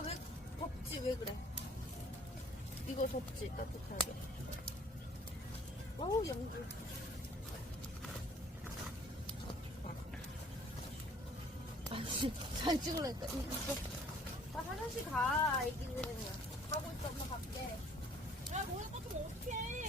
왜 덥지? 왜 그래? 이거 덥지? 따뜻하게. 어우, 양주. 아씨, 잘 찍으려니까. 나 화장실 가, 애기들은. 가고 있어, 엄마 갈게. 야, 머리 꽂으면 어떡해.